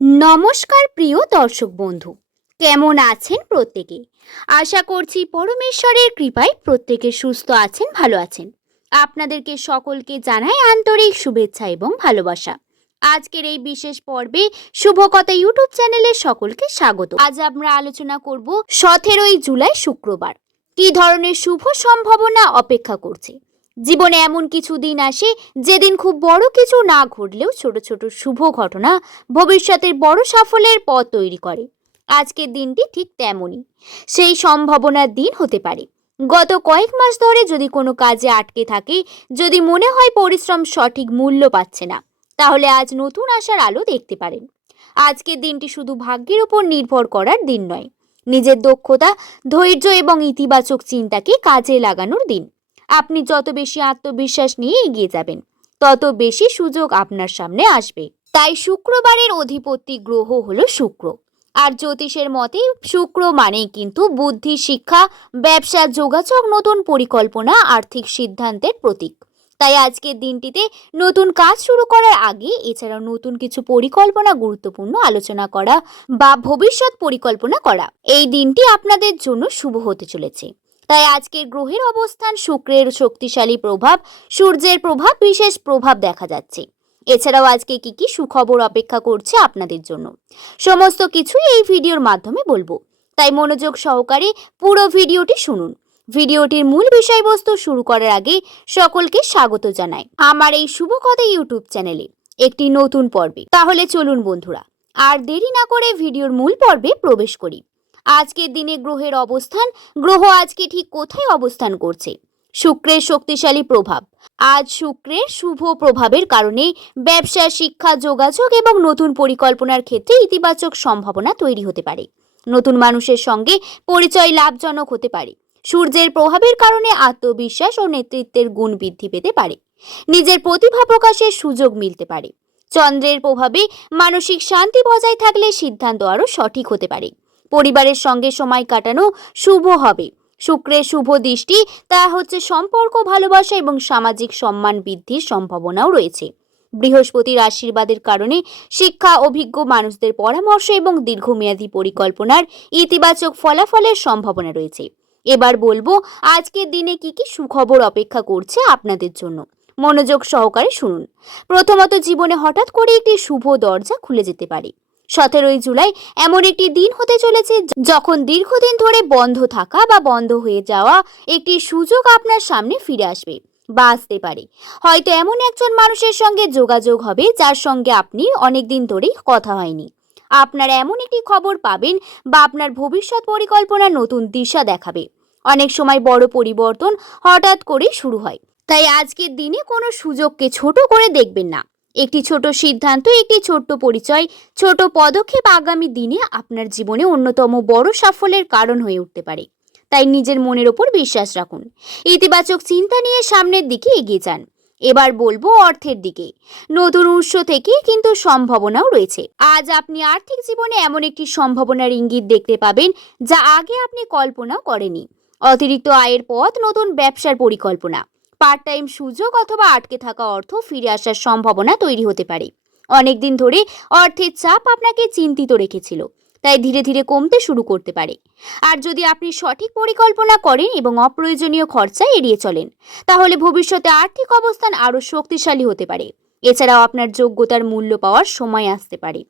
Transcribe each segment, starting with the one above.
নমস্কার প্রিয় দর্শক বন্ধু, কেমন আছেন প্রত্যেকে? আশা করছি পরমেশ্বরের কৃপায় প্রত্যেকে সুস্থ আছেন, ভালো আছেন। আপনাদেরকে সকলকে জানাই আন্তরিক শুভেচ্ছা এবং ভালোবাসা। আজকের এই বিশেষ পর্বে শুভকথা ইউটিউব চ্যানেলে সকলকে স্বাগত। আজ আমরা আলোচনা করব 17ই জুলাই শুক্রবার কি ধরনের শুভ সম্ভাবনা অপেক্ষা করছে। জীবনে এমন কিছু দিন আসে যেদিন খুব বড় কিছু না ঘটলেও ছোট ছোট শুভ ঘটনা ভবিষ্যতের বড় সাফল্যের পথ তৈরি করে। আজকের দিনটি ঠিক তেমনই সেই সম্ভাবনার দিন হতে পারে। গত কয়েক মাস ধরে যদি কোনো কাজে আটকে থাকে, যদি মনে হয় পরিশ্রম সঠিক মূল্য পাচ্ছে না, তাহলে আজ নতুন আশার আলো দেখতে পারেন। আজকের দিনটি শুধু ভাগ্যের উপর নির্ভর করার দিন নয়, নিজের দক্ষতা, ধৈর্য এবং ইতিবাচক চিন্তাকে কাজে লাগানোর দিন। আপনি যত বেশি আত্মবিশ্বাস নিয়ে এগিয়ে যাবেন, তত বেশি সুযোগ আপনার সামনে আসবে। তাই শুক্রবারের অধিপতি গ্রহ হলো শুক্র, আর জ্যোতিষের মতে শুক্র মানেই কিন্তু বুদ্ধি, শিক্ষা, ব্যবসা, যোগাযোগ, নতুন পরিকল্পনা, আর্থিক সিদ্ধান্তের প্রতীক। তাই আজকের দিনটিতে নতুন কাজ শুরু করার আগে এছাড়াও নতুন কিছু পরিকল্পনা গুরুত্বপূর্ণ আলোচনা করা বা ভবিষ্যৎ পরিকল্পনা করা, এই দিনটি আপনাদের জন্য শুভ হতে চলেছে। তাই আজকের গ্রহের অবস্থান, শুক্রের শক্তিশালী প্রভাব, সূর্যের প্রভাব, বিশেষ প্রভাব দেখা যাচ্ছে। এছাড়াও আজকে কি কি সুখবর অপেক্ষা করছে আপনাদের জন্য, সমস্ত কিছুই এই ভিডিওর মাধ্যমে বলবো। তাই মনোযোগ সহকারে পুরো ভিডিওটি শুনুন। ভিডিওটির মূল বিষয়বস্তু শুরু করার আগে সকলকে স্বাগত জানাই আমার এই শুভকথা ইউটিউব চ্যানেলে একটি নতুন পর্বে। তাহলে চলুন বন্ধুরা, আর দেরি না করে ভিডিওর মূল পর্বে প্রবেশ করি। আজকের দিনে গ্রহের অবস্থান, গ্রহ আজকে ঠিক কোথায় অবস্থান করছে। শুক্রের শক্তিশালী প্রভাব। আজ শুক্রের শুভ প্রভাবের কারণে ব্যবসা, শিক্ষা, যোগাযোগ এবং নতুন পরিকল্পনার ক্ষেত্রে ইতিবাচক সম্ভাবনা তৈরি হতে পারে। নতুন মানুষের সঙ্গে পরিচয় লাভজনক হতে পারে। সূর্যের প্রভাবের কারণে আত্মবিশ্বাস ও নেতৃত্বের গুণ বৃদ্ধি পেতে পারে। নিজের প্রতিভা প্রকাশের সুযোগ মিলতে পারে। চন্দ্রের প্রভাবে মানসিক শান্তি বজায় থাকলে সিদ্ধান্ত আরও সঠিক হতে পারে। পরিবারের সঙ্গে সময় কাটানো শুভ হবে। শুক্রের শুভ দৃষ্টি, তা হচ্ছে সম্পর্ক, ভালোবাসা এবং সামাজিক সম্মান বৃদ্ধির সম্ভাবনাও রয়েছে। বৃহস্পতির আশীর্বাদের কারণে শিক্ষা, অভিজ্ঞ মানুষদের পরামর্শ এবং দীর্ঘমেয়াদী পরিকল্পনার ইতিবাচক ফলাফলের সম্ভাবনা রয়েছে। এবার বলবো আজকের দিনে কি কি সুখবর অপেক্ষা করছে আপনাদের জন্য। মনোযোগ সহকারে শুনুন। প্রথমত, জীবনে হঠাৎ করে একটি শুভ দরজা খুলে যেতে পারে। 17ই জুলাই এমন একটি দিন হতে চলেছে যখন দীর্ঘদিন ধরে বন্ধ থাকা বা বন্ধ হয়ে যাওয়া একটি সুযোগ আপনার সামনে ফিরে আসবে বা আসতে পারে। হয়তো এমন একজন মানুষের সঙ্গে যোগাযোগ হবে যার সঙ্গে আপনি অনেকদিন ধরেই কথা হয়নি। আপনার এমন একটি খবর পাবেন বা আপনার ভবিষ্যৎ পরিকল্পনা নতুন দিশা দেখাবে। অনেক সময় বড় পরিবর্তন হঠাৎ করে শুরু হয়, তাই আজকের দিনে কোনো সুযোগকে ছোট করে দেখবেন না। একটি ছোট সিদ্ধান্ত, একটি ছোট্ট পরিচয়, ছোট পদক্ষেপ আগামী দিনে আপনার জীবনে অন্যতম বড় সাফল্যের কারণ হয়ে উঠতে পারে। তাই নিজের মনের ওপর বিশ্বাস রাখুন, ইতিবাচক চিন্তা নিয়ে সামনের দিকে এগিয়ে যান। এবার বলবো অর্থের দিকে। নতুন উৎস থেকে কিন্তু সম্ভাবনাও রয়েছে। আজ আপনি আর্থিক জীবনে এমন একটি সম্ভাবনার ইঙ্গিত দেখতে পাবেন যা আগে আপনি কল্পনাও করেনি। অতিরিক্ত আয়ের পথ, নতুন ব্যবসার পরিকল্পনা, পার্ট টাইম সুযোগ অথবা আটকে থাকা অর্থ ফিরে আসার সম্ভাবনা তৈরি হতে পারে। অনেকদিন ধরে অর্থের চাপ আপনাকে চিন্তিত রেখেছিল, তাই ধীরে ধীরে কমতে শুরু করতে পারে। আর যদি আপনি সঠিক পরিকল্পনা করেন এবং অপ্রয়োজনীয় খরচা এড়িয়ে চলেন, তাহলে ভবিষ্যতে আর্থিক অবস্থান আরও শক্তিশালী হতে পারে। এছাড়াও আপনার যোগ্যতার মূল্য পাওয়ার সময় আসতে পারে।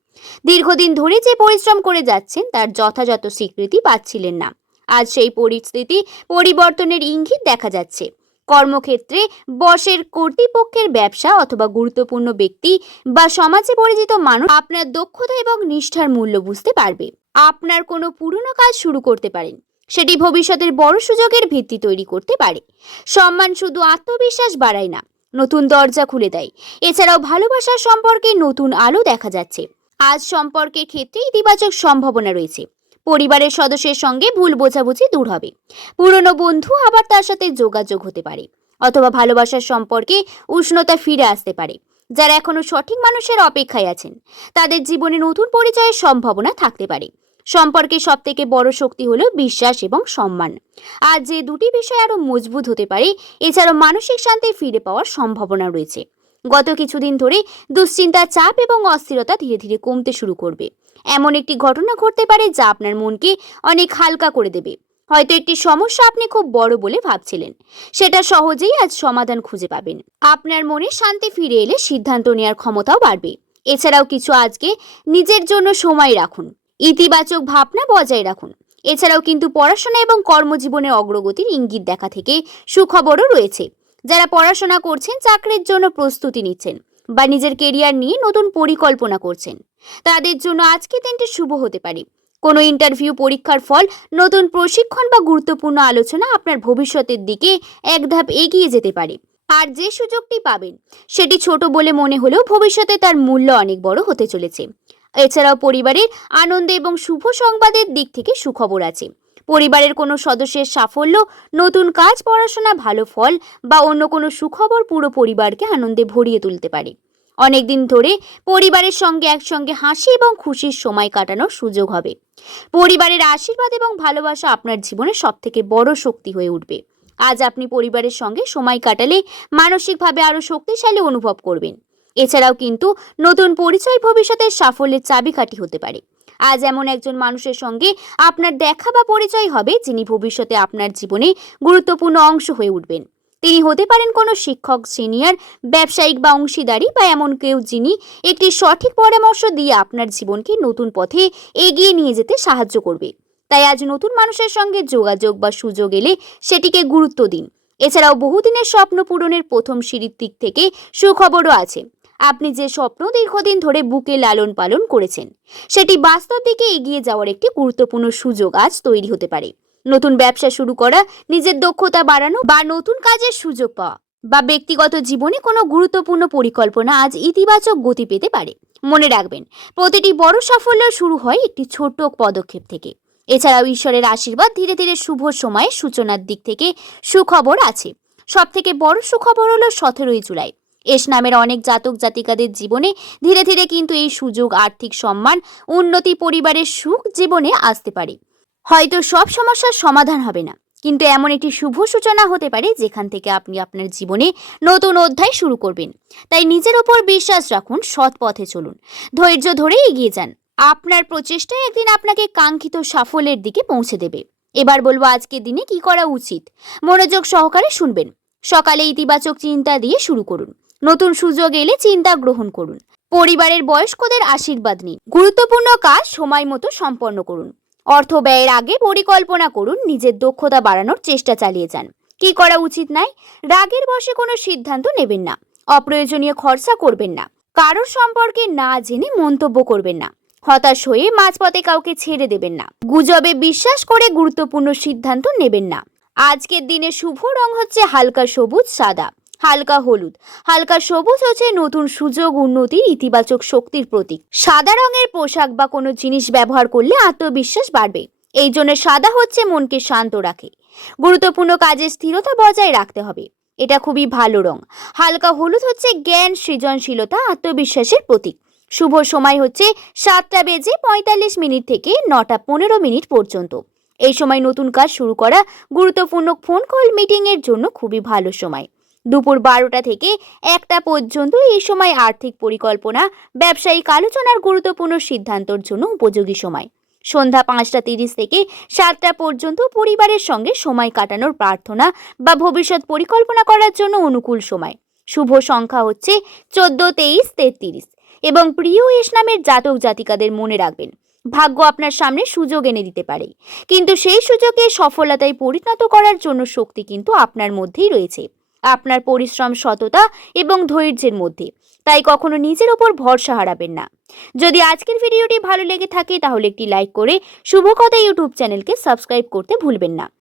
দীর্ঘদিন ধরে যে পরিশ্রম করে যাচ্ছেন তার যথাযথ স্বীকৃতি পাচ্ছিলেন না, আজ সেই পরিস্থিতি পরিবর্তনের ইঙ্গিত দেখা যাচ্ছে। কর্মক্ষেত্রে বসের, কর্তৃপক্ষের, ব্যবসা অথবা গুরুত্বপূর্ণ ব্যক্তি বা সমাজে পরিচিত মানুষ আপনার দক্ষতা এবং নিষ্ঠার মূল্য বুঝতে পারবে। আপনার কোনো পুরনো কাজ শুরু করতে পারেন, সেটি ভবিষ্যতের বড় সুযোগের ভিত্তি তৈরি করতে পারে। সম্মান শুধু আত্মবিশ্বাস বাড়ায় না, নতুন দরজা খুলে দেয়। এছাড়াও ভালোবাসার সম্পর্কে নতুন আলো দেখা যাচ্ছে। আজ সম্পর্কের ক্ষেত্রে ইতিবাচক সম্ভাবনা রয়েছে। পরিবারের সদস্যের সঙ্গে ভুল বোঝাবুঝি দূর হবে। পুরনো বন্ধু আবার তার সাথে যোগাযোগ হতে পারে, অথবা ভালোবাসার সম্পর্কে উষ্ণতা ফিরে আসতে পারে। যারা এখনো সঠিক মানুষের অপেক্ষায় আছেন, তাদের জীবনে নতুন পরিচয়ের সম্ভাবনা থাকতে পারে। সম্পর্কে সব থেকে বড় শক্তি হলো বিশ্বাস এবং সম্মান। আজ যে দুটি বিষয় আরো মজবুত হতে পারে। এছাড়াও মানসিক শান্তি ফিরে পাওয়ার সম্ভাবনা রয়েছে। গত কিছুদিন ধরে দুশ্চিন্তা, চাপ এবং অস্থিরতা ধীরে ধীরে কমতে শুরু করবে। এমন একটি ঘটনা ঘটতে পারে যা আপনার মনকে অনেক হালকা করে দেবে। হয়তো একটি সমস্যা আপনি খুব বড় বলে ভাবছিলেন, সেটা সহজেই আজ সমাধান খুঁজে পাবেন। আপনার মনে শান্তি ফিরে এলে সিদ্ধান্ত নেওয়ার ক্ষমতাও বাড়বে। এছাড়াও কিছু আজকে নিজের জন্য সময় রাখুন, ইতিবাচক ভাবনা বজায় রাখুন। এছাড়াও কিন্তু পড়াশোনা এবং কর্মজীবনের অগ্রগতির ইঙ্গিত দেখা থেকে সুখবরও রয়েছে। যারা পড়াশোনা করছেন, চাকরির জন্য প্রস্তুতি নিচ্ছেন বা নিজের কেরিয়ার নিয়ে নতুন পরিকল্পনা করছেন, তাদের জন্য আজকে দিনটি শুভ হতে পারে। কোনো ইন্টারভিউ, পরীক্ষার ফল, নতুন প্রশিক্ষণ বা গুরুত্বপূর্ণ আলোচনা আপনার ভবিষ্যতের দিকে এক ধাপ এগিয়ে যেতে পারে। আর যে সুযোগটি পাবেন সেটি ছোট বলে মনে হলেও ভবিষ্যতে তার মূল্য অনেক বড় হতে চলেছে। এছাড়াও পরিবারের আনন্দ এবং শুভ সংবাদের দিক থেকে সুখবর আছে। পরিবারের কোনো সদস্যের সাফল্য, নতুন কাজ, পড়াশোনা, ভালো ফল বা অন্য কোনো সুখবর পুরো পরিবারকে আনন্দে ভরিয়ে তুলতে পারে। অনেকদিন ধরে পরিবারের সঙ্গে একসঙ্গে হাসি এবং খুশির সময় কাটানোর সুযোগ হবে। পরিবারের আশীর্বাদ এবং ভালোবাসা আপনার জীবনে সবথেকে বড় শক্তি হয়ে উঠবে। আজ আপনি পরিবারের সঙ্গে সময় কাটালে মানসিকভাবে আরো শক্তিশালী অনুভব করবেন। এছাড়াও কিন্তু নতুন পরিচয় ভবিষ্যতের সাফল্যের চাবিকাঠি হতে পারে। আজ এমন একজন মানুষের সঙ্গে আপনার দেখা বা পরিচয় হবে যিনি ভবিষ্যতে আপনার জীবনে গুরুত্বপূর্ণ অংশ হয়ে উঠবেন। তিনি হতে পারেন কোনো শিক্ষক, সিনিয়র, ব্যবসায়িক বা অংশীদারি বা এমন কেউ যিনি একটি সঠিক পরামর্শ দিয়ে আপনার জীবনকে নতুন পথে এগিয়ে নিয়ে যেতে সাহায্য করবে। তাই আজ নতুন মানুষের সঙ্গে যোগাযোগ বা সুযোগ এলে সেটিকে গুরুত্ব দিন। এছাড়াও বহুদিনের স্বপ্ন পূরণের প্রথম সিঁড়ির দিক থেকে সুখবরও আছে। আপনি যে স্বপ্ন দীর্ঘদিন ধরে বুকে লালন পালন করেছেন, সেটি বাস্তব দিকে এগিয়ে যাওয়ার একটি গুরুত্বপূর্ণ সুযোগ আজ তৈরি হতে পারে। নতুন ব্যবসা শুরু করা, নিজের দক্ষতা বাড়ানো বা নতুন কাজের সুযোগ পাওয়া বা ব্যক্তিগত জীবনে কোনো গুরুত্বপূর্ণ পরিকল্পনা আজ ইতিবাচক গতি পেতে পারে। মনে রাখবেন, প্রতিটি বড় সাফল্য শুরু হয় একটি ছোট্ট পদক্ষেপ থেকে। এছাড়াও ঈশ্বরের আশীর্বাদ, ধীরে ধীরে শুভ সময়ের সূচনার দিক থেকে সুখবর আছে। সব থেকে বড় সুখবর হলো 17ই জুলাই। এস নামের অনেক জাতক জাতিকাদের জীবনে ধীরে ধীরে কিন্তু এই সুযোগ, আর্থিক সম্মান, উন্নতি, পরিবারের সুখ জীবনে আসতে পারে। হয়তো সব সমস্যার সমাধান হবে না, কিন্তু এমন একটি শুভ সূচনা হতে পারে যেখান থেকে আপনি আপনার জীবনে নতুন অধ্যায় শুরু করবেন। তাই নিজের ওপর বিশ্বাস রাখুন, সৎ পথে চলুন, ধৈর্য ধরে এগিয়ে যান। আপনার প্রচেষ্টায় একদিন আপনাকে কাঙ্ক্ষিত সাফল্যের দিকে পৌঁছে দেবে। এবার বলবো আজকের দিনে কি করা উচিত। মনোযোগ সহকারে শুনবেন। সকালে ইতিবাচক চিন্তা দিয়ে শুরু করুন। নতুন সুযোগ এলে চিন্তা গ্রহণ করুন। পরিবারের বয়স্কদের আশীর্বাদ নিন। গুরুত্বপূর্ণ কাজ সময় মতো সম্পন্ন করুন। অর্থ ব্যয়ের আগে পরিকল্পনা করুন। নিজের দক্ষতা বাড়ানোর চেষ্টা চালিয়ে যান। কি করা উচিত নয়, রাগের বশে কোনো সিদ্ধান্ত নেবেন না। অপ্রয়োজনীয় খরচা করবেন না। কারোর সম্পর্কে না জেনে মন্তব্য করবেন না। হতাশ হয়ে মাঝপথে কাউকে ছেড়ে দেবেন না। গুজবে বিশ্বাস করে গুরুত্বপূর্ণ সিদ্ধান্ত নেবেন না। আজকের দিনে শুভ রং হচ্ছে হালকা সবুজ, সাদা, হালকা হলুদ। হালকা সবুজ হচ্ছে নতুন সুযোগ, উন্নতির ইতিবাচক শক্তির প্রতীক। সাদা রঙের পোশাক বা কোনো জিনিস ব্যবহার করলে আত্মবিশ্বাস বাড়বে। এই জন্য সাদা হচ্ছে মনকে শান্ত রাখে। গুরুত্বপূর্ণ কাজে স্থিরতা বজায় রাখতে হবে, এটা খুবই ভালো রং। হালকা হলুদ হচ্ছে জ্ঞান, সৃজনশীলতা, আত্মবিশ্বাসের প্রতীক। শুভ সময় হচ্ছে 7:45 থেকে 9:15 পর্যন্ত। এই সময় নতুন কাজ শুরু করা, গুরুত্বপূর্ণ ফোন কল, মিটিং এর জন্য খুবই ভালো সময়। দুপুর 12টা থেকে 1টা পর্যন্ত এই সময় আর্থিক পরিকল্পনা, ব্যবসায়িক আলোচনার গুরুত্বপূর্ণ সিদ্ধান্তের জন্য উপযোগী সময়। সন্ধ্যা 5:30 থেকে 7টা পর্যন্ত পরিবারের সঙ্গে সময় কাটানোর, প্রার্থনা বা ভবিষ্যৎ পরিকল্পনা করার জন্য অনুকূল সময়। শুভ সংখ্যা হচ্ছে 14, 23, 33 এবং প্রিয় এস নামের জাতক জাতিকাদের মনে রাখবেন, ভাগ্য আপনার সামনে সুযোগ এনে দিতে পারে, কিন্তু সেই সুযোগে সফলতায় পরিণত করার জন্য শক্তি কিন্তু আপনার মধ্যেই রয়েছে, আপনার পরিশ্রম, সততা এবং ধৈর্যের মধ্যে। তাই কখনো নিজের ওপর ভরসা হারাবেন না। যদি আজকের ভিডিওটি ভালো লেগে থাকে তাহলে একটি লাইক করে শুভ কথা ইউটিউব চ্যানেলকে সাবস্ক্রাইব করতে ভুলবেন না।